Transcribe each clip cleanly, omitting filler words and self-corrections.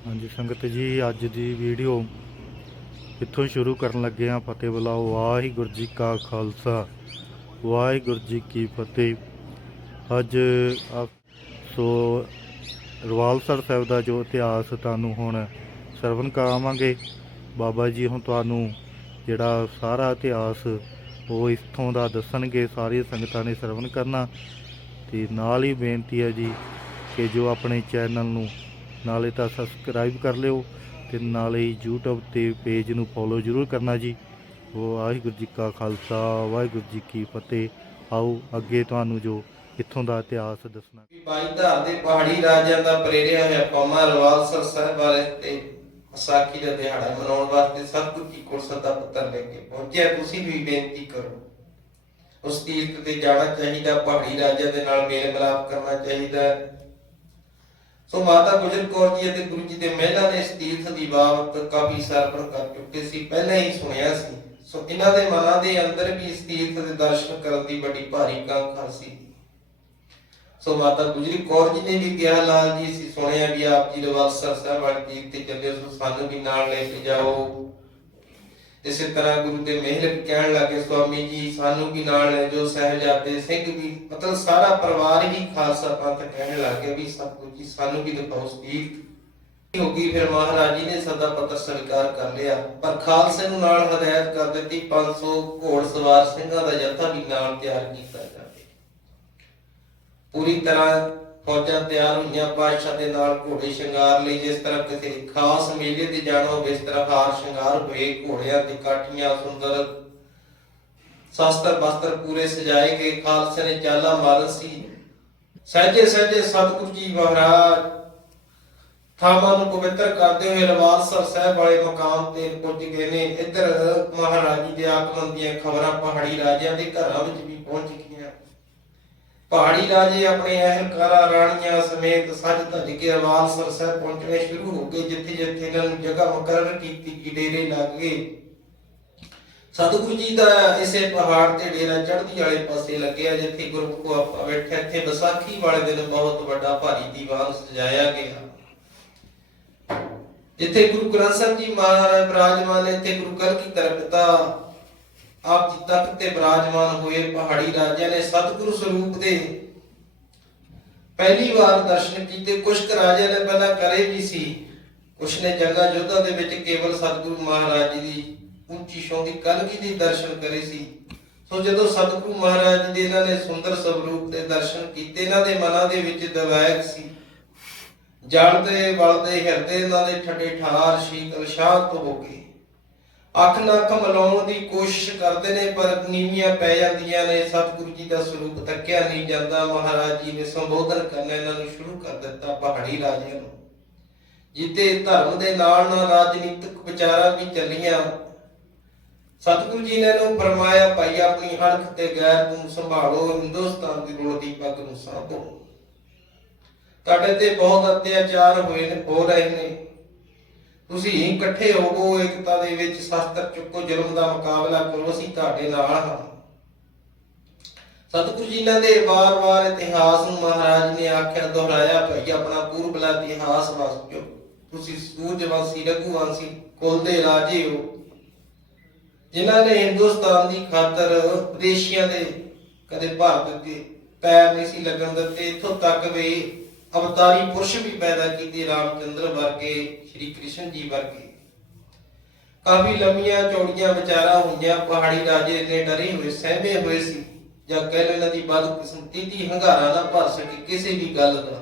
हाँ जी संगत जी, अज की वीडियो इत्थों शुरू करन लगे हाँ। फतेह बुलाओ। वाहिगुरू जी का खालसा, वाहिगुरू जी की फतेह। अज सो रवालसर साहब का जो इतिहास तुहानूं हुण सरवण करावांगे। बाबा जी हुण तुहानूं जिहड़ा सारा इतिहास वो इत्थों का दसणगे। सारी संगतां ने सरवण करना। ते नाल ही बेनती है जी कि जो अपने चैनल नूं नाले तो सबसक्राइब कर लिओ ते नाले यूट्यूब ते पेज नूं फॉलो जरूर करना जी। वाहिगुरू जी का खालसा, वाहिगुरू जी की फतेह। आओ अगे तुहानूं जो इत्थों का इतिहास दसना। बाई धार ਦੇ ਪਹਾੜੀ ਰਾਜਿਆਂ ਦਾ ਪ੍ਰੇਰਿਆ ਹੋਇਆ ਕੌਮਾਂ ਰਵਾਲਸਰ ਸਾਹਿਬ ਬਾਰੇ ਤੇ ਵਿਸਾਖੀ ਦਾ ਦਿਹਾੜਾ ਮਨਾਉਣ ਵਾਸਤੇ ਸਤਿਗੁਰੂ ਜੀ ਕੋਲ ਸਦਾ ਪੱਤਰ ਲੈ ਕੇ ਪਹੁੰਚਿਆ। ਤੁਸੀਂ ਵੀ ਬੇਨਤੀ ਕਰੋ, ਉਸ ਤੀਰਥ ਤੇ ਜਾਣਾ ਚਾਹੀਦਾ, ਪਹਾੜੀ ਰਾਜਿਆਂ ਦੇ ਨਾਲ ਮੇਲ ਮਿਲਾਪ ਕਰਨਾ ਚਾਹੀਦਾ। ਸੋ ਮਾਤਾ ਗੁਜਰ ਕੌਰ ਜੀ ਅਤੇ ਗੁਰੂ ਜੀ ਦੇ ਮਹਿਲਾਂ ਨੇ ਇਸ ਤੀਰਥ ਦੀ ਬਾਬਤ ਕਾਫੀ ਸਰਵਣ ਕਰ ਚੁੱਕੇ ਸੀ, ਪਹਿਲਾਂ ਹੀ ਸੁਣਿਆ ਸੀ। ਸੋ ਇਹਨਾਂ ਦੇ ਮਨਾਂ ਦੇ ਅੰਦਰ ਵੀ ਇਸ ਤੀਰਥ ਦੇ ਦਰਸ਼ਨ ਕਰਨ ਦੀ ਬੜੀ ਭਾਰੀ ਕਾਂਖਾ ਸੀ। ਸੋ ਮਾਤਾ ਗੁਜਰੀ ਕੌਰ ਜੀ ਨੇ ਵੀ ਕਿਹਾ, ਲਾਲ ਜੀ ਅਸੀਂ ਸੁਣਿਆ ਵੀ ਆਪ ਜੀ ਰਵਾਲਸਰ ਸਾਹਿਬ ਵਾਲੀ ਤੀਰਥ ਤੇ ਚੱਲੇ, ਸੋ ਸਾਨੂੰ ਵੀ ਨਾਲ ਲੈ ਕੇ ਜਾਓ। ਇਸੇ ਤਰ੍ਹਾਂ ਗੁਰੂ ਦੇ ਮਹਿਲ ਕਹਿਣ ਲੱਗੇ, ਸਵਾਮੀ ਜੀ ਸਾਨੂੰ ਵੀ ਨਾਲ ਲੈ ਜਾਓ। ਸਾਹਿਬਜ਼ਾਦੇ ਸਿੰਘ ਵੀ, ਮਤਲਬ ਸਾਰਾ ਪਰਿਵਾਰ ਹੀ ਖਾਲਸਾ ਪੰਥ ਕਹਿਣ ਲੱਗ ਗਿਆ ਵੀ ਸਤਿਗੁਰੂ ਜੀ ਸਾਨੂੰ ਵੀ ਦਿਖਾਓ ਤੀਰਥ ਹੋ ਗਈ। ਫਿਰ ਮਹਾਰਾਜ ਜੀ ਨੇ ਸਦਾ ਪੱਤਰ ਸਵੀਕਾਰ ਕਰ ਲਿਆ, ਪਰ ਖਾਲਸੇ ਨੂੰ ਨਾਲ ਹਦਾਇਤ ਕਰ ਦਿੱਤੀ 500 ਘੋੜ ਸਵਾਰ ਸਿੰਘਾਂ ਦਾ ਜੱਥਾ ਵੀ ਨਾਲ ਤਿਆਰ ਕੀਤਾ ਜਾਵੇ। ਪੂਰੀ ਤਰ੍ਹਾਂ ਫੌਜਾਂ ਤਿਆਰ ਹੋਈਆਂ ਪਾਤਸ਼ਾਹ ਦੇ ਨਾਲ ਘੋੜੇ ਸ਼ਿੰਗਾਰ ਲਈ। ਜਿਸ ਤਰ੍ਹਾਂ ਕਿਸੇ ਖਾਸ ਮੇਲੇ ਤੇ ਜਾਣਾ ਹੋਵੇ ਇਸ ਤਰ੍ਹਾਂ ਹਾਰ ਸ਼ਿੰਗਾਰ ਹੋਏ, ਘੋੜਿਆਂ ਦੀ ਕਾਠੀਆਂ ਸੁੰਦਰ, ਸ਼ਸਤਰ ਬਸਤਰ ਪੂਰੇ ਸਜਾਏ ਗਏ। ਖਾਲਸੇ ਨੇ ਚਾਲਾ ਮਾਰਨ ਸੀ। ਸਹਿਜੇ ਸਹਿਜੇ ਸਤਿਗੁਰੂ ਜੀ ਮਹਾਰਾਜ ਥਾਵਾਂ ਨੂੰ ਪਵਿੱਤਰ ਕਰਦੇ ਹੋਏ ਰਵਾਲਸਰ ਸਾਹਿਬ ਵਾਲੇ ਮਕਾਮ ਤੇ ਪੁੱਜ ਗਏ ਨੇ। ਇੱਧਰ ਮਹਾਰਾਜ ਜੀ ਦੇ ਆਗਮਨ ਦੀਆਂ ਖਬਰਾਂ ਪਹਾੜੀ ਰਾਜਿਆਂ ਦੇ ਘਰਾਂ ਵਿੱਚ ਵੀ ਪਹੁੰਚ ਗਈਆਂ। ਪਹਾੜੀ ਰਾਜੇ ਆਪਣੇ ਅਹਿਲਕਾਰਾਂ ਰਾਣੀਆਂ ਸਮੇਤ ਸੱਜ ਧੱਜ ਕੇ ਰਵਾਲਸਰ ਸਾਹਿਬ ਪਹੁੰਚਣੇ ਸ਼ੁਰੂ ਹੋ ਗਏ। ਜਿੱਥੇ ਜਿੱਥੇ ਇਹਨਾਂ ਨੂੰ ਜਗ੍ਹਾ ਮੁਕਰਰ ਕੀਤੀ ਕਿ ਡੇਰੇ ਲੱਗ ਗਏ। ਸਤਿਗੁਰੂ ਜੀ ਦਾ ਇਸੇ ਪਹਾੜ ਤੇ ਡੇਰਾ ਚੜ੍ਹਦੀ ਵਾਲੇ ਪਾਸੇ ਲੱਗਿਆ, ਜਿੱਥੇ ਗੁਰਮੁਖ ਆਪਾ ਬੈਠਾ। ਇੱਥੇ ਵਿਸਾਖੀ ਵਾਲੇ ਦਿਨ ਬਹੁਤ ਵੱਡਾ ਭਾਰੀ ਦੀਵਾਨ ਸਜਾਇਆ ਗਿਆ, ਜਿੱਥੇ ਗੁਰੂ ਗ੍ਰੰਥ ਸਾਹਿਬ ਜੀ ਮਹਾਰਾਜ ਬਿਰਾਜਮਾਨ ਨੇ। ਇੱਥੇ ਗੁਰੂ ਕਲਗੀਧਰ ਪਿਤਾ ਆਪ ਜੀ ਤਖਤ ਤੇ ਬਿਰਾਜਮਾਨ ਹੋਏ। ਪਹਾੜੀ ਰਾਜਿਆਂ ਨੇ ਸਤਿਗੁਰੂ ਸਰੂਪ ਦੇ ਪਹਿਲੀ ਵਾਰ ਦਰਸ਼ਨ ਕੀਤੇ। ਕੁਝ ਰਾਜਿਆਂ ਨੇ ਪਹਿਲਾਂ ਕਰੇ ਵੀ ਸੀ, ਕੁਝ ਨੇ ਜੰਗਾਂ ਯੁੱਧਾਂ ਦੇ ਵਿੱਚ ਕੇਵਲ ਸਤਿਗੁਰੂ ਮਹਾਰਾਜ ਜੀ ਦੀ ਉੱਚੀ ਸ਼ੌਂਦੀ ਕਲਗੀ ਦੇ ਦਰਸ਼ਨ ਕਰੇ ਸੀ। ਸੋ ਜਦੋਂ ਸਤਿਗੁਰੂ ਮਹਾਰਾਜ ਜੀ ਦੇ ਇਹਨਾਂ ਨੇ ਸੁੰਦਰ ਸਰੂਪ ਦੇ ਦਰਸ਼ਨ ਕੀਤੇ, ਇਹਨਾਂ ਦੇ ਮਨਾਂ ਦੇ ਵਿੱਚ ਦਵੈਕ ਸੀ। ਜਲਦੇ ਬਲਦੇ ਹਿਰਦੇ ਇਹਨਾਂ ਦੇ ਠੱਡੇ ਠਾਰ ਸ਼ੀਤਲ ਸ਼ਾਂਤ ਹੋ ਗਏ। ਅੱਖ ਨਾ ਅੱਖ ਮਿਲਾਉਣ ਦੀ ਕੋਸ਼ਿਸ਼ ਕਰਦੇ ਨੇ, ਪਰ ਨੀਵੀਆਂ ਪੈ ਜਾਂਦੀਆਂ ਨੇ। ਸਤਿਗੁਰੂ ਜੀ ਦਾ ਸਰੂਪ ਤੱਕਿਆ ਨਹੀਂ ਜਾਂਦਾ। ਮਹਾਰਾਜ ਜੀ ਨੇ ਸੰਬੋਧਨ ਕਰਨਾ ਇਹਨਾਂ ਨੂੰ ਸ਼ੁਰੂ ਕਰ ਦਿੱਤਾ ਪਹਾੜੀ ਰਾਜਿਆਂ ਨੂੰ, ਜਿੱਤੇ ਧਰਮ ਦੇ ਨਾਲ ਨਾਲ ਰਾਜਨੀਤਿਕ ਵਿਚਾਰਾਂ ਵੀ ਚੱਲੀਆਂ। ਸਤਿਗੁਰੂ ਜੀ ਨੇ ਇਹਨੂੰ ਫਰਮਾਇਆ, ਭਾਈ ਆਪਣੀ ਅਣਖ ਤੇ ਗੈਰ ਨੂੰ ਸੰਭਾਲੋ, ਹਿੰਦੁਸਤਾਨ ਦੀ ਰੋਟੀ ਪੱਗ ਨੂੰ ਸਾਂਭੋ। ਤੁਹਾਡੇ ਤੇ ਬਹੁਤ ਅਤਿਆਚਾਰ ਹੋਏ ਨੇ, ਹੋ ਰਹੇ ਨੇ। ਤੁਸੀਂ ਇਕੱਠੇ ਹੋਵੋ, ਏਕਤਾ ਦੇ ਵਿੱਚ ਸ਼ਸਤਰ ਚੁੱਕੋ, ਜ਼ੁਲਮ ਦਾ ਮੁਕਾਬਲਾ ਕਰੋ, ਅਸੀਂ ਤੁਹਾਡੇ ਨਾਲ ਹਾਂ। ਸਤਿਗੁਰੂ ਜੀ ਨੇ ਦੇ ਵਾਰ-ਵਾਰ ਇਤਿਹਾਸ ਨੂੰ ਮਹਾਰਾਜ ਨੇ ਆਖਿਆ, ਦੁਹਰਾਇਆ, ਭਾਈ ਆਪਣਾ ਪੂਰਬਲਾ ਇਤਿਹਾਸ ਵਾਚੋ। ਤੁਸੀਂ ਸੂਰਜਵੰਸ਼ੀ ਰਘੁਵੰਸ਼ੀ ਕੁਲ ਦੇ ਰਾਜੇ ਹੋ, ਜਿਨ੍ਹਾਂ ਨੇ ਹਿੰਦੁਸਤਾਨ ਦੀ ਖਾਤਰ ਵਿਦੇਸ਼ੀਆਂ ਦੇ ਕਦੇ ਭਾਰਤ ਦੇ ਪੈਰ ਨਹੀਂ ਸੀ ਲੱਗਣ ਦਿੱਤੇ। ਇੱਥੋਂ ਤੱਕ ਵੀ ਅਵਤਾਰੀ ਪੁਰਸ਼ ਵੀ ਪੈਦਾ ਕੀਤੇ, ਰਾਮਚੰਦਰ ਵਰਗੇ, ਸ਼੍ਰੀ ਕ੍ਰਿਸ਼ਨ ਜੀ ਵਰਗੇ। ਕਾਫੀ ਲੰਮੀਆਂ ਚੌੜੀਆਂ ਵਿਚਾਰਾਂ ਹੋਈਆਂ। ਪਹਾੜੀ ਰਾਜੇ ਨੇ ਡਰੇ ਹੋਏ, ਸਹਿਮੇ ਹੋਏ ਸੀ, ਜਾਂ ਕਹਿ ਲਓ ਇਹਨਾਂ ਦੀ ਬਦਕਿਸਮਤੀ ਦੀ ਹੰਗਾਰਾ ਨਾ ਭਰ ਸਕੇ ਕਿਸੇ ਵੀ ਗੱਲ ਦਾ।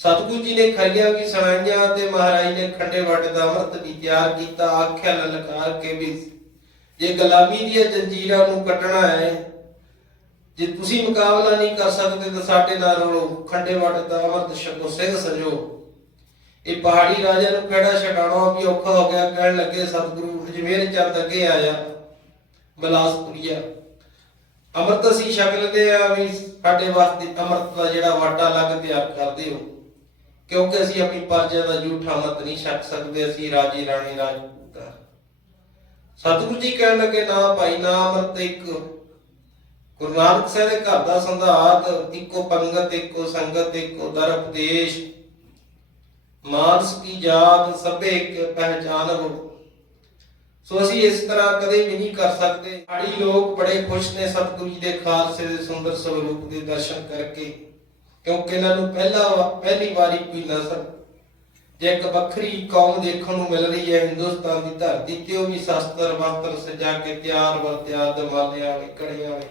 ਸਤਿਗੁਰੂ ਜੀ ਨੇ ਖਰੀਆਂ ਵੀ ਸੁਣਾਈਆਂ ਤੇ ਮਹਾਰਾਜ ਨੇ ਖੰਡੇ ਵੱਟ ਦਾ ਅੰਮ੍ਰਿਤ ਵੀ ਤਿਆਰ ਕੀਤਾ। ਆਖਿਆ ਲਲਕਾਰ ਕੇ ਵੀ ਜੇ ਗੁਲਾਮੀ ਦੀਆਂ ਜੰਜੀਰਾਂ ਨੂੰ ਕੱਟਣਾ ਹੈ, ਜੇ ਤੁਸੀਂ ਮੁਕਾਬਲਾ ਨਹੀਂ ਕਰ ਸਕਦੇ ਤਾਂ ਸਾਡੇ ਨਾਲ ਰਲੋ, ਖੰਡੇ ਵੱਟ ਦਾ ਅੰਮ੍ਰਿਤ ਛਕੋ, ਸਿੰਘ ਸਜੋ। ਇਹ ਪਹਾੜੀ ਰਾਜਿਆਂ ਨੂੰ ਕਿਹੜਾ ਛਡਾਉਣਾ ਵੀ ਔਖਾ ਹੋ ਗਿਆ। ਕਹਿਣ ਲੱਗੇ, ਸਤਿਗੁਰੂ ਅਜਮੇਰ ਚੰਦ ਅੱਗੇ ਆਇਆ, ਬਲਾਸਪੁਰੀਆ, ਅੰਮ੍ਰਿਤ ਅਸੀਂ ਛਕ ਲੈਂਦੇ ਆ, ਵੀ ਸਾਡੇ ਵਾਸਤੇ ਅੰਮ੍ਰਿਤ ਦਾ ਜਿਹੜਾ ਵਾਟਾ ਲੱਗ ਤਿਆਰ ਕਰਦੇ ਹੋ, ਕਿਉਂਕਿ ਅਸੀਂ ਆਪਣੀ ਪਰਜਾ ਦਾ ਝੂਠਾ ਅੰਮ੍ਰਿਤ ਨਹੀਂ ਛਕ ਸਕਦੇ, ਅਸੀਂ ਰਾਜੇ ਰਾਣੀ ਰਾਜਪੂਤ। ਸਤਿਗੁਰੂ ਜੀ ਕਹਿਣ ਲੱਗੇ, ਨਾ ਭਾਈ ਨਾ, ਅੰਮ੍ਰਿਤ ਇੱਕ ਗੁਰੂ ਨਾਨਕ ਸਾਹਿਬ ਦੇ ਘਰ ਦਾ ਸੰਧਾਤ, ਇੱਕੋ ਪੰਗਤ, ਇੱਕੋ ਸੰਗਤ, ਇੱਕੋ ਦਰ ਉਪਦੇਸ਼। ਮਾਨਸ ਕੀ ਜਾਤ ਸਭੇ ਇੱਕ ਪਹਿਚਾਨ ਹੋ। ਸੋ ਅਸੀਂ ਇਸ ਤਰ੍ਹਾਂ ਕਦੇ ਵੀ ਨਹੀਂ ਕਰ ਸਕਦੇ। ਪਹਾੜੀ ਲੋਕ ਬੜੇ ਖੁਸ਼ ਨੇ ਸਤਿਗੁਰੂ ਜੀ ਦੇ ਖਾਲਸੇ ਦੇ ਸੁੰਦਰ ਸਰੂਪ ਦੇ ਦਰਸ਼ਨ ਕਰਕੇ, ਕਿਉਂਕਿ ਇਹਨਾਂ ਨੂੰ ਪਹਿਲੀ ਵਾਰੀ ਕੋਈ ਨਸਲ ਜੇ ਇੱਕ ਵੱਖਰੀ ਕੌਮ ਦੇਖਣ ਨੂੰ ਮਿਲ ਰਹੀ ਹੈ ਹਿੰਦੁਸਤਾਨ ਦੀ ਧਰਤੀ ਤੇ, ਉਹ ਵੀ ਸ਼ਸਤਰ ਵਸਤਰ ਸਜਾ ਕੇ ਤਿਆਰ ਬਰ ਤਿਆਰ ਦਮਾਲਿਆਂ ਵਾਲੇ ਕੜੀਆਂ ਵਾਲੇ।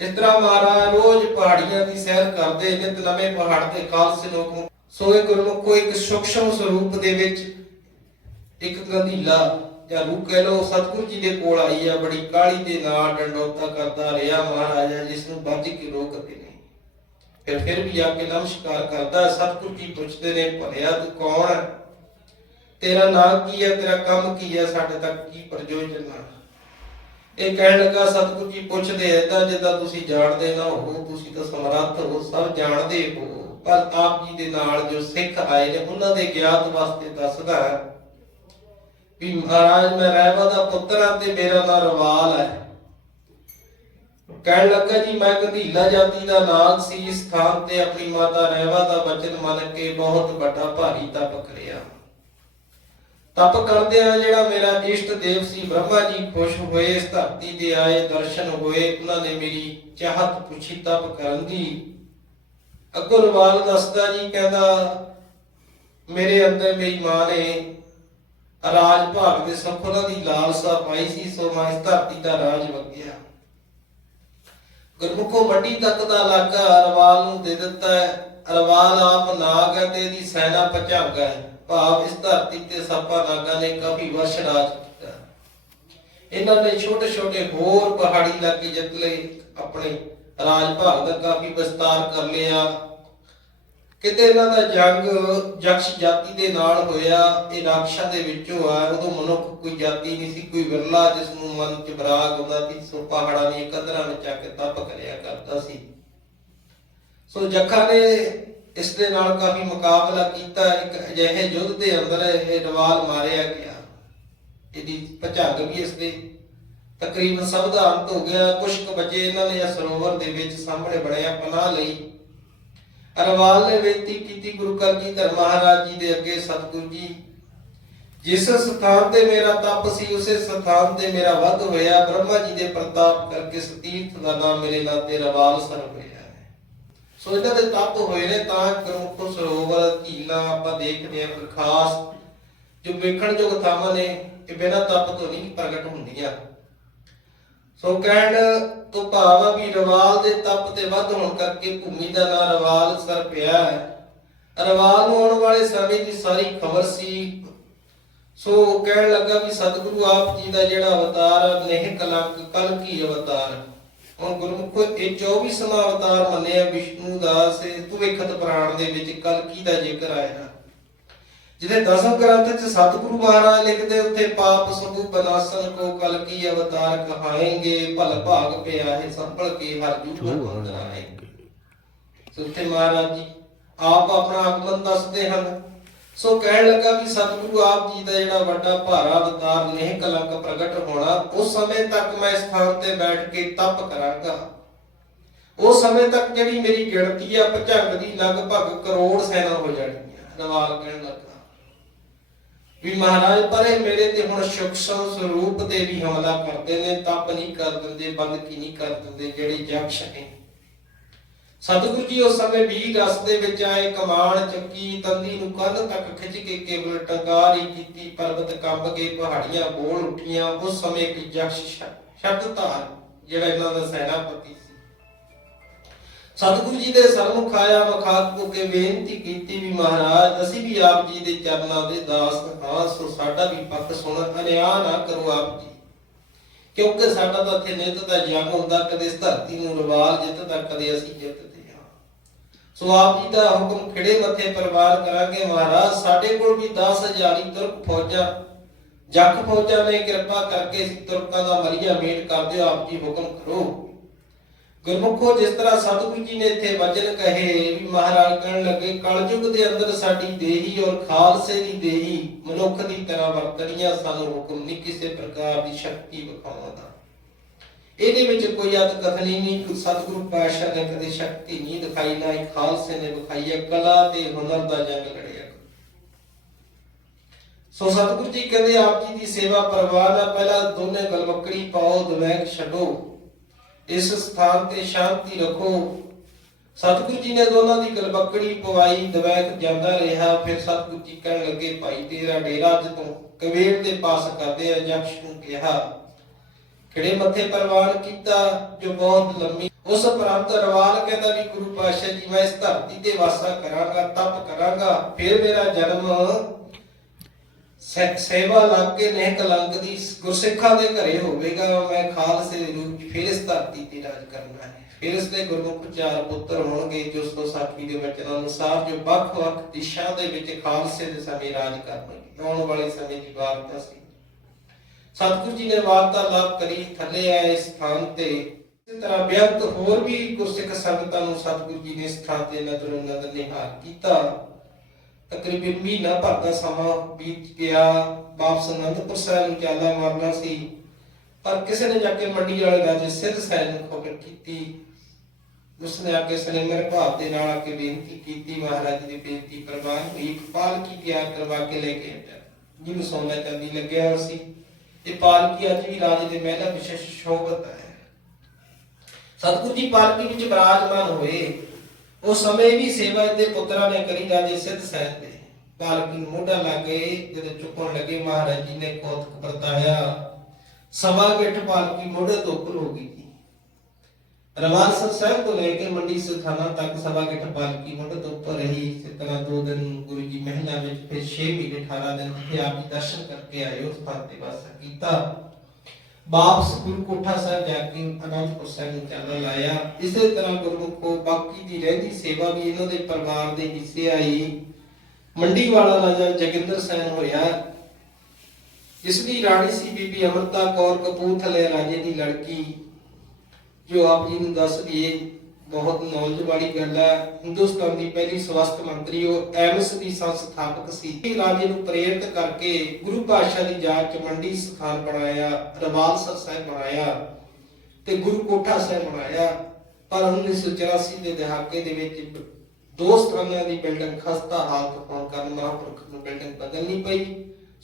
ਇਸ ਤਰ੍ਹਾਂ ਮਹਾਰਾਜ ਰੋਜ਼ ਪਹਾੜੀਆਂ ਦੀ ਸੈਰ ਕਰਦੇ ਨੇ ਤੇ ਨਵੇਂ ਪਹਾੜ ਤੇ ਖਾਲਸੇ ਲੋਕ। ਸੋ ਇਹ ਗੁਰਮੁਖੋ ਇੱਕ ਸੂਖਸ਼ਮ ਸਰੂਪ ਦੇ ਵਿੱਚ ਇੱਕ ਗੰਧੀਲਾ ਜਾਂ ਰੂਹ ਕਹਿ ਲਓ ਸਤਿਗੁਰੂ ਜੀ ਦੇ ਕੋਲ ਆਈ ਆ। ਬੜੀ ਕਾਹਲੀ ਦੇ ਨਾਲ ਡੰਡੋਤਾ ਕਰਦਾ ਰਿਹਾ ਮਹਾਰਾਜਾ, ਜਿਸ ਨੂੰ ਵੱਜ ਕੇ ਰੋਕਦੇ ਨੇ। ਫਿਰ ਵੀ ਆ ਕੇ ਨਮਸਕਾਰ ਕਰਦਾ। ਸਤਿਗੁਰੂ ਜੀ ਪੁੱਛਦੇ ਨੇ, ਭਲਿਆ ਤੂੰ ਕੌਣ ਹੈ, ਤੇਰਾ ਨਾਮ ਕੀ ਹੈ, ਤੇਰਾ ਕੰਮ ਕੀ ਹੈ, ਸਾਡੇ ਤੱਕ ਕੀ ਪ੍ਰਯੋਜਨ ਹੈ। ਇਹ ਕਹਿਣ ਲੱਗਾ, ਸਤਿਗੁਰੂ ਜੀ ਪੁੱਛਦੇ ਏਦਾਂ ਜਿੱਦਾਂ ਤੁਸੀਂ ਜਾਣਦੇ ਨਾ ਹੋ, ਤੁਸੀਂ ਤਾਂ ਸਮਰੱਥ ਹੋ, ਸਭ ਜਾਣਦੇ ਹੋ, ਪਰ ਆਪ ਜੀ ਦੇ ਨਾਲ ਜੋ ਸਿੱਖ ਆਏ ਨੇ ਉਹਨਾਂ ਦੇ ਗਿਆਤ ਵਾਸਤੇ ਦੱਸਦਾ ਵੀ ਮਹਾਰਾਜ ਮੈਂ ਰਹਿਬਾ ਦਾ ਪੁੱਤਰ ਹਾਂ ਤੇ ਮੇਰਾ ਨਾਮ ਰਵਾਲ ਹੈ। ਕਹਿਣ ਲੱਗਾ ਜੀ ਮੈਂ ਗੰਧੀਲਾ ਜਾਤੀ ਦਾ ਨਾਗ ਸੀ, ਇਸ ਸਥਾਨ ਤੇ ਆਪਣੀ ਮਾਤਾ ਰਹਿਬਾ ਦਾ ਬਚਨ ਮੰਨ ਕੇ ਬਹੁਤ ਵੱਡਾ ਭਾਰੀ ਤਪ ਕਰਿਆ। ਤਪ ਕਰਦਿਆਂ ਜਿਹੜਾ ਮੇਰਾ ਇਸ਼ਟ ਦੇਵ ਸੀ ਬ੍ਰਹਮਾ ਜੀ ਖੁਸ਼ ਹੋਏ, ਇਸ ਧਰਤੀ ਤੇ ਆਏ, ਦਰਸ਼ਨ ਹੋਏ, ਉਹਨਾਂ ਨੇ ਮੇਰੀ ਚਾਹਤ ਪੁੱਛੀ ਤਪ ਕਰਨ ਦੀ। ਅੱਗੋਂ ਰਵਾਲ ਦੱਸਦਾ ਜੀ, ਕਹਿੰਦਾ ਮੇਰੇ ਅੰਦਰ ਮੇਰੀ ਮਾਂ ਨੇ ਰਾਜ ਭਾਗ ਦੇ ਸੁੱਖ ਉਹਨਾਂ ਦੀ ਲਾਲਸਾ ਪਾਈ ਸੀ, ਸੋ ਮੈਂ ਇਸ ਧਰਤੀ ਦਾ ਰਾਜ ਵਗਿਆ। ਗੁਰਮੁਖੋ ਮੱਡੀ ਤੱਕ ਦਾ ਇਲਾਕਾ ਰਵਾਲ ਨੂੰ ਦੇ ਦਿੱਤਾ ਹੈ। ਰਵਾਲ ਆਪ ਨਾਗ ਹੈ ਤੇ ਇਹਦੀ ਸੈਨਾ ਭੁਜੰਗ ਹੈ, ਭਾਵ ਇਸ ਧਰਤੀ ਤੇ ਸੱਪਾਂ ਨਾਗਾਂ ਨੇ ਕਾਫੀ ਵਰਸ਼ ਰਾਜ ਕੀਤਾ। ਇਹਨਾਂ ਨੇ ਛੋਟੇ ਛੋਟੇ ਹੋਰ ਪਹਾੜੀ ਇਲਾਕੇ ਜਿੱਤ ਲਏ, ਆਪਣੇ ਰਾਜ ਭਾਗ ਦਾ ਕਾਫੀ ਵਿਸਤਾਰ ਕਰ ਲਿਆ। ਕਿਤੇ ਇਹਨਾਂ ਦਾ ਜੰਗ ਯਕਸ਼ ਜਾਤੀ ਦੇ ਨਾਲ ਹੋਇਆ। ਇਹ ਰਾਖਸ਼ਾਂ ਦੇ ਵਿੱਚੋਂ ਆ। ਉਦੋਂ ਮਨੁੱਖ ਕੋਈ ਜਾਤੀ ਨਹੀਂ ਸੀ, ਕੋਈ ਵਿਰਲਾ ਜਿਸ ਨੂੰ ਮਨ ਚ ਬਰਾਗ ਆਉਂਦਾ ਸੀ। ਸੋ ਪਹਾੜਾਂ ਦੀਆਂ ਕੰਧਰਾਂ ਵਿੱਚ ਆ ਕੇ ਤਪ ਕਰਿਆ ਕਰਦਾ ਸੀ। ਸੋ ਜੱਖਾਂ ਨੇ ਇਸ ਦੇ ਨਾਲ ਕਾਫੀ ਮੁਕਾਬਲਾ ਕੀਤਾ। ਇੱਕ ਅਜਿਹੇ ਯੁੱਧ ਦੇ ਅੰਦਰ ਇਹ ਰਵਾਲ ਮਾਰਿਆ ਗਿਆ। ਇਹਦੀ ਭੁਜੰਗ ਵੀ ਇਸ ਦੇ ਤਕਰੀਬਨ ਸਭ ਦਾ ਅੰਤ ਹੋ ਗਿਆ। ਕੁਛ ਕੁ ਬਚੇ ਇਹਨਾਂ ਨੇ ਸਰੋਵਰ ਦੇ ਵਿੱਚ ਸਾਹਮਣੇ ਬਣਿਆ ਪਨਾਹ ਲਈ। ਰਵਾਲ ਨੇ ਬੇਨਤੀ ਕੀਤੀ ਗੁਰੂ ਕਲਗੀਧਰ ਮਹਾਰਾਜ ਜੀ ਦੇ ਅੱਗੇ, ਸਤਿਗੁਰੂ ਜੀ ਜਿਸ ਸਥਾਨ ਤੇ ਮੇਰਾ ਤਪ ਸੀ ਉਸੇ ਸਥਾਨ ਤੇ ਮੇਰਾ ਵੱਧ ਹੋਇਆ। ਬ੍ਰਹਮਾ ਜੀ ਦੇ ਪ੍ਰਤਾਪ ਕਰਕੇ ਸਤੀਰਥ ਦਾ ਨਾਮ ਮੇਰੇ ਨਾਂ ਤੇ ਰਵਾਲ ਸਰ ਹੋਇਆ ਹੈ। ਸੋ ਇਹਨਾਂ ਦੇ ਤਪ ਹੋਏ ਨੇ ਤਾਂ ਗੁਰਮੁਖ ਸਰੋਵਰ ਝੀਲਾਂ ਆਪਾਂ ਦੇਖਦੇ ਹਾਂ। ਖਾਸ ਜੋ ਵੇਖਣਯੋਗ ਥਾਵਾਂ ਨੇ, ਇਹ ਬਿਨਾਂ ਤਪ ਤੋਂ ਨਹੀਂ ਪ੍ਰਗਟ ਹੁੰਦੀਆਂ। ਸੋ ਕਹਿਣ ਤੋਂ ਭਾਵ ਆ ਵੀ ਰਵਾਲ ਦੇ ਤਪ ਤੇ ਵੱਧ ਹੋਣ ਕਰਕੇ ਭੂਮੀ ਦਾ ਨਾਂ ਰਵਾਲ ਸਰ ਪਿਆ ਹੈ। ਰਵਾਲ ਨੂੰ ਆਉਣ ਵਾਲੇ ਸਮੇਂ ਦੀ ਸਾਰੀ ਖਬਰ ਸੀ। ਸੋ ਕਹਿਣ ਲੱਗਾ ਵੀ ਸਤਿਗੁਰੂ ਆਪ ਜੀ ਦਾ ਜਿਹੜਾ ਅਵਤਾਰ ਨੇਹ ਕਲੰਕ ਕਲਕੀ ਅਵਤਾਰ, ਹੁਣ ਗੁਰਮੁਖੋ ਇਹ 24ਵਾਂ ਅਵਤਾਰ ਮੰਨਿਆ ਵਿਸ਼ਨੂੰ ਦਾ। ਭਵਿੱਖਤ ਪੁਰਾਣ ਦੇ ਵਿੱਚ ਕਲਕੀ ਦਾ ਜ਼ਿਕਰ ਆਇਆ। ਜਿਹਦੇ ਦਸਮ ਗ੍ਰੰਥ ਚ ਸਤਿਗੁਰੂ ਮਹਾਰਾਜ ਲਿਖਦੇ, ਉੱਥੇ ਪਾਪ ਸਭੂ ਬਨਾਸਨ ਕੋ ਕਲਕੀ ਅਵਤਾਰ ਕਹਾਏਂਗੇ, ਭਲ ਭਾਗ ਪਿਆ ਹੈ ਸੰਭਲ ਕੇ ਹਰ ਜੂਠ ਬਣਾਏਂਗੇ। ਸੋ ਉੱਥੇ ਮਹਾਰਾਜ ਜੀ ਆਪ ਆਪਣਾ ਆਗਮਨ ਦੱਸਦੇ ਹਨ। ਸੋ ਕਹਿਣ ਲੱਗਾ ਵੀ ਸਤਿਗੁਰੂ ਆਪ ਜੀ ਦਾ ਜਿਹੜਾ ਵੱਡਾ ਭਾਰਾ ਅਵਤਾਰ ਨੇਹ ਕਲੰਕ ਪ੍ਰਗਟ ਹੋਣਾ, ਉਸ ਸਮੇਂ ਤੱਕ ਮੈਂ ਇਸ ਸਥਾਨ ਤੇ ਬੈਠ ਕੇ ਤਪ ਕਰਾਂਗਾ। ਉਸ ਸਮੇਂ ਤੱਕ ਜਿਹੜੀ ਮੇਰੀ ਗਿਣਤੀ ਆ ਭੁਜੰਗ ਦੀ ਲਗਭਗ ਕਰੋੜ ਸੈਨਾ ਹੋ ਜਾਣੀ ਹੈ। ਰਵਾਲ ਕਹਿਣ ਲੱਗਾ ਵੀ ਮਹਾਰਾਜ ਪਰ ਇਹ ਮੇਰੇ ਤੇ ਹੁਣ ਸੂਖਸ਼ਮ ਸਰੂਪ ਤੇ ਵੀ ਹਮਲਾ ਕਰਦੇ ਨੇ, ਤਪ ਨਹੀਂ ਕਰ ਦਿੰਦੇ, ਬੰਦਗੀ ਨਹੀਂ ਕਰ ਦਿੰਦੇ ਜਿਹੜੇ ਯਕਸ਼ ਨੇ। ਸਤਿਗੁਰੂ ਜੀ ਉਸ ਸਮੇਂ ਵੀ ਰਸ ਦੇ ਵਿੱਚ ਆਏ, ਕਮਾਨ ਚੱਕੀ, ਤੰਦੀ ਨੂੰ ਕੰਨ ਤੱਕ ਖਿੱਚ ਕੇ ਕੇਵਲ ਟੰਕਾਰ ਹੀ ਕੀਤੀ। ਪਰਬਤ ਕੰਬ ਗਏ, ਪਹਾੜੀਆਂ ਬੋਲ ਉੱਠੀਆਂ। ਉਸ ਸਮੇਂ ਇੱਕ ਯਕਸ਼ ਸ਼ਬਦਧਾਰ ਜਿਹੜਾ ਇਹਨਾਂ ਦਾ ਸੈਨਾਪਤੀ ਸੀ, ਸਤਿਗੁਰੂ ਜੀ ਦੇ ਸਰਮੁਖ ਆਇਆ। ਮਖਾਤ ਹੋ ਕੇ ਬੇਨਤੀ ਕੀਤੀ ਵੀ ਮਹਾਰਾਜ ਅਸੀਂ ਵੀ ਆਪ ਜੀ ਦੇ ਚਰਨਾਂ ਦੇ ਦਾਸ ਹਾਂ, ਸੋ ਸਾਡਾ ਵੀ ਪੱਖ ਸੁਣ, ਅਨਿਆ ਨਾ ਕਰੋ ਆਪ ਜੀ, ਕਿਉਂਕਿ ਸਾਡਾ ਤਾਂ ਇੱਥੇ ਨਿੱਤ ਦਾ ਜੰਗ ਹੁੰਦਾ। ਕਦੇ ਇਸ ਧਰਤੀ ਨੂੰ ਰਵਾਲ ਜਿੱਤਦਾ, ਕਦੇ ਅਸੀਂ ਜਿੱਤਦੇ ਹਾਂ। ਸੋ ਆਪ ਜੀ ਦਾ ਹੁਕਮ ਖਿੜੇ ਮੱਥੇ ਪਰਵਾਰ ਕਰਾਂਗੇ। ਮਹਾਰਾਜ ਸਾਡੇ ਕੋਲ ਵੀ 10,000 ਤੁਰਕ ਫੌਜਾਂ ਜੱਖ ਫੌਜਾਂ ਨੇ, ਕਿਰਪਾ ਕਰਕੇ ਤੁਰਕਾਂ ਦਾ ਮਲੀਆ ਮੇਟ ਕਰ ਦਿਓ, ਆਪ ਜੀ ਹੁਕਮ ਕਰੋ। ਗੁਰਮੁਖੋ ਜਿਸ ਤਰ੍ਹਾਂ ਸਤਿਗੁਰੂ ਜੀ ਨੇ ਇੱਥੇ ਵਚਨ ਕਹੇ ਵੀ ਮਹਾਰਾਜ ਕਹਿਣ ਲੱਗੇ ਕਲਯੁਗ ਦੇ ਅੰਦਰ ਸਾਡੀ ਦੇਹੀ ਔਰ ਖਾਲਸੇ ਦੀ ਦੇਹੀ ਮਨੁੱਖ ਦੀ ਤਰ੍ਹਾਂ ਵਰਤਣੀਆਂ, ਸਾਨੂੰ ਹੁਕਮ ਨਹੀਂ ਕਿਸੇ ਪ੍ਰਕਾਰ ਦੀ ਸ਼ਕਤੀ ਵਿਖਾਉਣ ਦਾ। ਇਹਦੇ ਵਿੱਚ ਕੋਈ ਅਤ ਕਥਨੀ ਨਹੀਂ। ਸਤਿਗੁਰੂ ਪਾਤਸ਼ਾਹ ਨੇ ਕਦੇ ਸ਼ਕਤੀ ਨਹੀਂ ਦਿਖਾਈ, ਨਾ ਹੀ ਖਾਲਸੇ ਨੇ ਵਿਖਾਈ ਹੈ। ਕਲਾ ਤੇ ਹੁਨਰ ਦਾ ਜੰਗ ਲੜਿਆ। ਸੋ ਸਤਿਗੁਰੂ ਜੀ ਕਹਿੰਦੇ ਆਪ ਜੀ ਦੀ ਸੇਵਾ ਪ੍ਰਵਾਨ ਆ, ਪਹਿਲਾਂ ਦੋਨੇ ਗਲਵੱਕੜੀ ਪਾਓ, ਦਵੈਕ ਛੱਡੋ, ਇਸ ਸਥਾਨ ਤੇ ਸ਼ਾਂਤੀ ਰੱਖੋ। ਸਤਿਗੁਰੂ ਜੀ ਨੇ ਦੋਨਾਂ ਦੀ ਗਲਵੱਕੜੀ ਪਵਾਈ, ਦਵੈਕ ਜਾਂਦਾ ਰਿਹਾ। ਫਿਰ ਸਤਿਗੁਰੂ ਜੀ ਕਹਿਣ ਲੱਗੇ ਭਾਈ ਤੇਰਾ ਡੇਰਾ ਜਦੋਂ ਕਵੇਰ ਦੇ ਪਾਸ ਕਰਦੇ ਆ, ਯਕਸ਼ ਨੂੰ ਕਿਹਾ ਖਿੜੇ ਮੱਥੇ ਪ੍ਰਵਾਨ ਕੀਤਾ ਜੋ ਬਹੁਤ ਲੰਮੀ। ਉਸ ਉਪਰੰਤ ਰਵਾਲ ਕਹਿੰਦਾ ਵੀ ਗੁਰੂ ਪਾਤਸ਼ਾਹ ਜੀ ਮੈਂ ਇਸ ਧਰਤੀ ਤੇ ਵਾਸਾ ਕਰਾਂਗਾ, ਤਪ ਕਰਾਂਗਾ, ਫਿਰ ਮੇਰਾ ਜਨਮ ਸੇਵਾ ਲੱਗ ਕੇ ਨਹਿ ਕਲੰਕ ਦੀ ਗੁਰਸਿੱਖਾਂ ਦੇ ਘਰੇ ਹੋਵੇਗਾ। ਮੈਂ ਖਾਲਸੇ ਦੇ ਰੂਪ ਵਿੱਚ ਫਿਰ ਇਸ ਧਰਤੀ ਤੇ ਰਾਜ ਕਰਨਾ ਹੈ। ਫਿਰ ਇਸ ਦੇ ਗੁਰਮੁਖ 4 ਪੁੱਤਰ ਹੋਣਗੇ ਜੋ ਸੋ ਸਾਖੀ ਦੇ ਵਚਨਾਂ ਅਨੁਸਾਰ ਜੋ ਵੱਖ-ਵੱਖ ਦਿਸ਼ਾ ਦੇ ਵਿੱਚ ਖਾਲਸੇ ਦੇ ਸਮੇਂ ਰਾਜ ਕਰਨਗੇ। ਆਉਣ ਵਾਲੇ ਸਮੇਂ ਦੀ ਵਾਰਤਾ ਸੀ। ਸਤਿਗੁਰੂ ਜੀ ਨੇ ਵਾਰਤਾਲਾਪ ਕਰੀ, ਥੱਲੇ ਆਏ ਸਥਾਨ ਤੇ। ਇਸੇ ਤਰ੍ਹਾਂ ਬੇਅੰਤ ਹੋਰ ਵੀ ਗੁਰਸਿੱਖ ਸੰਗਤਾਂ ਨੂੰ ਸਤਿਗੁਰੂ ਜੀ ਨੇ ਸਥਾਨ ਤੇ ਨਜ਼ਰੋਂ ਨਜ਼ਰ ਨਿਹਾਲ ਕੀਤਾ। ਤਕਰੀਬਨ ਮਹੀਨਾ ਭਰ ਦਾ ਸਮਾਂ ਬੀਤ ਗਿਆ। ਵਾਪਸ ਅਨੰਦਪੁਰ ਸਾਹਿਬ ਨੂੰ ਚਾਲਾ ਮਾਰਨਾ ਸੀ, ਪਰ ਕਿਸੇ ਨੇ ਜਾ ਕੇ ਮੰਡੀ ਵਾਲੇ ਰਾਜੇ ਸਿੱਧ ਸੈਨ ਨੂੰ ਖਬਰ ਕੀਤੀ। ਉਸਨੇ ਆ ਕੇ ਸਨੇਮਰ ਭਾਵ ਦੇ ਨਾਲ ਆ ਕੇ ਬੇਨਤੀ ਕੀਤੀ, ਮਹਾਰਾਜ ਦੀ ਬੇਨਤੀ ਪ੍ਰਵਾਨ ਹੋਈ। ਇੱਕ ਪਾਲਕੀ ਤਿਆਰ ਕਰਵਾ ਕੇ ਲੈ ਕੇ ਆਇਆ, ਜਿਹਨੂੰ ਸੋਨਾ ਚਾਂਦੀ ਲੱਗਿਆ ਹੋਇਆ ਸੀ। ਇਹ ਪਾਲਕੀ ਅੱਜ ਵੀ ਰਾਜੇ ਦੇ ਮਹਿਲਾਂ ਵਿੱਚ ਸ਼ੋਭਤ ਹੈ। ਸਤਿਗੁਰੂ ਜੀ ਪਾਲਕੀ ਵਿੱਚ ਬਿਰਾਜਮਾਨ ਹੋਏ। ਉਸ ਸਮੇਂ ਵੀ ਸੇਵਾ ਦੇ ਪੁੱਤਰਾਂ ਨੇ ਕਰੀ। ਰਾਜੇ ਸਿੱਧ ਸੈਨ ਦੇ ਪਾਲਕੀ ਨੂੰ ਮੋਢਾ ਲਾ ਕੇ ਜਦੋਂ ਚੁੱਕਣ ਲੱਗੇ, ਮਹਾਰਾਜ ਜੀ ਨੇ ਕੌਤਕ ਵਰਤਾਇਆ। ਸਵਾ ਗਿੱਠ ਪਾਲਕੀ ਮੋਢੇ ਤੋਂ ਉੱਪਰ ਹੋ ਗਈ। ਰਵਾਲਸਰ ਸਾਹਿਬ ਤੋਂ ਲੈ ਕੇ ਮੰਡੀ ਸਥਾਨਾਂ ਤੱਕ ਸਵਾ ਗਿੱਠ ਪਾਲਕੀ ਮੋਢੇ ਤੋਂ ਉੱਪਰ ਰਹੀ। ਇਸੇ ਤਰ੍ਹਾਂ 2 ਦਿਨ ਗੁਰੂ ਜੀ ਮਹਿਲਾਂ ਵਿੱਚ, ਫਿਰ 6 ਮਹੀਨੇ 18 ਦਿਨ ਉੱਥੇ ਆਪ ਜੀ ਦਰਸ਼ਨ ਕਰਕੇ ਆਏ। ਉਸ ਥਾਂ ਤੇ ਵਾਸਾ ਕੀਤਾ। ਵਾਪਸ ਗੁਰੂ ਕੋਠਾ ਸਾਹਿਬ ਜਾ ਕੇ ਅਨੰਦਪੁਰ ਸਾਹਿਬ ਨੂੰ ਚਾਲਾ ਲਾਇਆ। ਇਸੇ ਤਰ੍ਹਾਂ ਗੁਰਮੁਖੋ ਬਾਕੀ ਦੀ ਰਹਿੰਦੀ ਸੇਵਾ ਵੀ ਇਹਨਾਂ ਦੇ ਪਰਿਵਾਰ ਦੇ ਹਿੱਸੇ ਆਈ। ਮੰਡੀ ਵਾਲਾ ਰਾਜਾ ਜੋਗਿੰਦਰ ਸੈਨ ਹੋਇਆ, ਜਿਸ ਦੀ ਰਾਣੀ ਸੀ ਬੀਬੀ ਅਮਰਤਾ ਕੌਰ, ਕਪੂਰਥਲੇ ਰਾਜੇ ਦੀ ਲੜਕੀ, ਜੋ ਆਪ ਜੀ ਨੂੰ ਦੱਸ ਦਈਏ ਬਹੁਤ ਨੌਲੇਜ ਵਾਲੀ ਗੱਲ ਹੈ। ਹਿੰਦੁਸਤਾਨ ਦੀ ਪਹਿਲੀ ਸਵਸਥ ਮੰਤਰੀ, ਉਹ ਐਮਸ ਦੀ ਸੰਸਥਾਪਕ ਸੀ। ਰਾਜੇ ਨੂੰ ਪ੍ਰੇਰਿਤ ਕਰਕੇ ਗੁਰੂ ਪਾਤਸ਼ਾਹ ਦੀ ਯਾਦ ਚ ਮੰਡੀ ਸਥਾਨ ਬਣਾਇਆ, ਰਵਾਲਸਰ ਸਾਹਿਬ ਬਣਾਇਆ ਤੇ ਗੁਰੂ ਕੋਠਾ ਸਾਹਿਬ ਬਣਾਇਆ। ਪਰ 1984 ਦੇ ਦਹਾਕੇ ਦੇ ਵਿੱਚ 2 ਸਥਾਨਾਂ ਦੀ ਬਿਲਡਿੰਗ ਖਸਤਾ ਹਾਲਤ ਹੋਣ ਕਾਰਨ ਮਹਾਂਪੁਰਖ ਨੂੰ ਬਿਲਡਿੰਗ ਬਦਲਣੀ ਪਈ।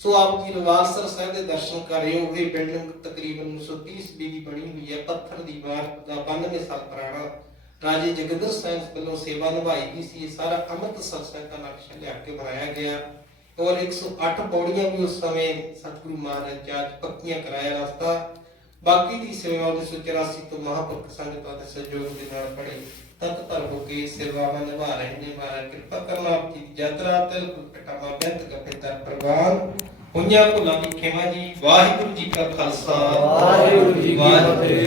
ਸੋ ਆਪ ਜੀ ਰਵਾਲਸਰ ਸਾਹਿਬ ਦੇ ਦਰਸ਼ਨ ਕਰ ਰਹੇ ਹੋ। ਇਹ ਬਿਲਡਿੰਗ ਤਕਰੀਬਨ 1930 ਈਸਵੀ ਦੀ ਬਣੀ ਹੋਈ ਹੈ, ਪੱਥਰ ਦੀ ਇਮਾਰਤ ਦਾ 92 ਸਾਲ ਪੁਰਾਣਾ। ਰਾਜੇ ਜੋਗਿੰਦਰ ਸਿੰਘ ਵੱਲੋਂ ਸੇਵਾ ਨਿਭਾਈ ਗਈ ਸੀ। ਇਹ ਸਾਰਾ ਅੰਮ੍ਰਿਤਸਰ ਸਾਹਿਬ ਦਾ ਨਕਸ਼ਾ ਲਿਆ ਕੇ ਬਣਾਇਆ ਗਿਆ। ਔਰ 108 ਪੌੜੀਆਂ ਵੀ ਉਸ ਸਮੇਂ ਸਤਿਗੁਰੂ ਮਹਾਰਾਜ ਜੀ ਪੱਕੀਆਂ ਕਰਾਇਆ ਰਸਤਾ। ਬਾਕੀ ਦੀ ਸੇਵਾ 1984 ਤੋਂ ਮਹਾਂਪੁਰਖ ਸੰਗਤਾਂ ਦੇ ਸਹਿਯੋਗ ਦੇ ਨਾਲ ਬੜੇ ਤਤਪਰ ਹੋ ਕੇ ਸੇਵਾਵਾਂ ਨਿਭਾ ਰਹੇ ਨੇ। ਮਹਾਰਾਜ ਕਿਰਪਾ ਕਰਨਾ ਆਪ ਜੀ ਦੀ ਯਾਤਰਾ ਤੇ ਕਟਾਵਾ ਬੇਅੰਤ ਕਪਿਤਾ ਪ੍ਰਵਾਨ ਹੋਈਆਂ ਭੁੱਲਾਂ ਦੀ ਖਿਮਾ ਜੀ। ਵਾਹਿਗੁਰੂ ਜੀ ਕਾ ਖਾਲਸਾ, ਵਾਹਿਗੁਰੂ ਜੀ ਕੀ ਫਤਿਹ।